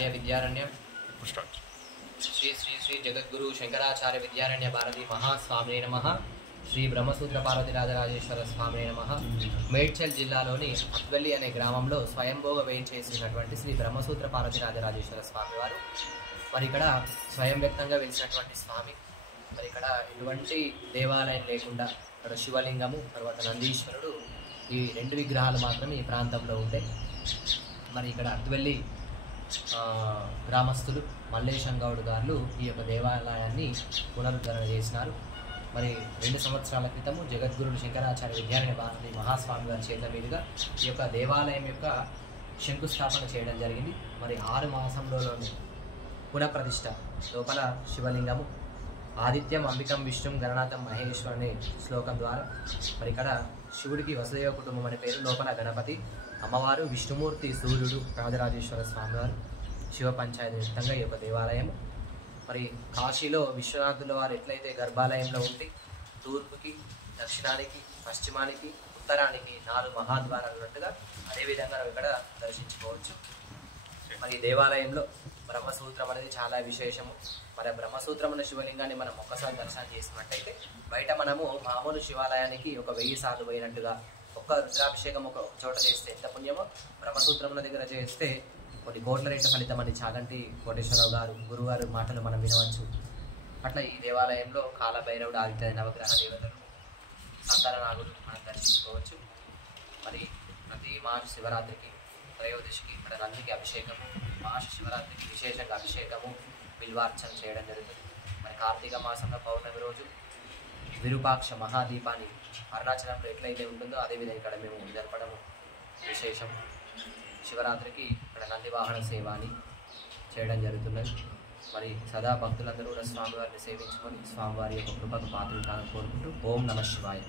శంకరాచార్య విద్యారణ్య శ్రీ శ్రీ శ్రీ జగద్గురు శంకరాచార్య విద్యారణ్య భారతి మహాస్వామి నమః. శ్రీ బ్రహ్మసూత్ర పార్వతి రాజరాజేశ్వర స్వామి నమః. మేడ్చల్ జిల్లాలోని అత్వెల్లి అనే గ్రామంలో స్వయంభోగ వేయించేసినటువంటి శ్రీ బ్రహ్మసూత్ర పార్వతి రాజరాజేశ్వర స్వామి వారు మరి ఇక్కడ స్వయం వ్యక్తంగా వెలిసినటువంటి స్వామి. మరి ఇక్కడ ఎటువంటి దేవాలయం లేకుండా ఇక్కడ శివలింగము, తర్వాత నందీశ్వరుడు, ఈ రెండు విగ్రహాలు మాత్రమే ఈ ప్రాంతంలో ఉంటాయి. మరి ఇక్కడ అత్వెల్లి గ్రామస్తులు మల్లేశం గౌడ్ గారు ఈ యొక్క దేవాలయాన్ని పునరుద్ధరణ చేసినారు. మరి 2 సంవత్సరాల క్రితము జగద్గురుడు శంకరాచార్య విద్యారణ్య భారతి మహాస్వామి వారి చేతుల మీదుగా ఈ యొక్క దేవాలయం యొక్క శంకుస్థాపన చేయడం జరిగింది. మరి 6 మాసంలోని పునఃప్రతిష్ఠ లోపల శివలింగము, ఆదిత్యం అంబికం విష్ణుం గణనాథం మహేశ్వర్ అనే శ్లోకం ద్వారా మరి ఇక్కడ శివుడికి వసుదేవ కుటుంబం అనే పేరు, లోపల గణపతి, అమ్మవారు, విష్ణుమూర్తి, సూర్యుడు, రాజరాజేశ్వర స్వామివారు, శివ పంచాయతీ నిమిత్తంగా ఈ యొక్క దేవాలయము. మరి కాశీలో విశ్వనాథుల వారు ఎట్లయితే గర్భాలయంలో ఉండి తూర్పుకి, దక్షిణానికి, పశ్చిమానికి, ఉత్తరానికి 4 మహాద్వారాలు ఉన్నట్టుగా అదేవిధంగా ఇక్కడ దర్శించుకోవచ్చు. మరి ఈ దేవాలయంలో బ్రహ్మసూత్రం అనేది చాలా విశేషము. మరి బ్రహ్మసూత్రం అనే శివలింగాన్ని మనం ఒక్కసారి దర్శనం చేసినట్టయితే బయట మనము మామూలు శివాలయానికి ఒక 1000 సార్లు పోయినట్టుగా, ఒక్క రుద్రాభిషేకం ఒక చోట చేస్తే ఎంత పుణ్యమో, బ్రహ్మసూత్రముల దగ్గర చేస్తే కొన్ని కోట్ల రేట్ల ఫలితం అని చాగంటి కోటేశ్వరరావు గారు గురుగారు మాటలు మనం వినవచ్చు. అట్లా ఈ దేవాలయంలో కాలభైరవుడు, ఆదిత్య నవగ్రహ దేవతలు, సంతాననాగుడు మనం దర్శించుకోవచ్చు. మరి ప్రతి మాస శివరాత్రికి, త్రయోదశికి ఇక్కడ నందికి అభిషేకము, మాస శివరాత్రికి విశేషంగా అభిషేకము, బిల్వార్చన చేయడం జరుగుతుంది. మరి కార్తీక మాసంలో పౌర్ణమి రోజు విరూపాక్ష మహాదీపాన్ని అరుణాచలంలో ఎట్లయితే ఉంటుందో అదేవిధంగా ఇక్కడ మేము జరపడము విశేషం. శివరాత్రికి ఇక్కడ నంది వాహన సేవ అని చేయడం జరుగుతున్నది. మరి సదా భక్తులందరూ కూడా స్వామివారిని సేవించుకొని స్వామివారి యొక్క కృపకు పాత్రలు కోరుకుంటూ ఓం నమః శివాయ.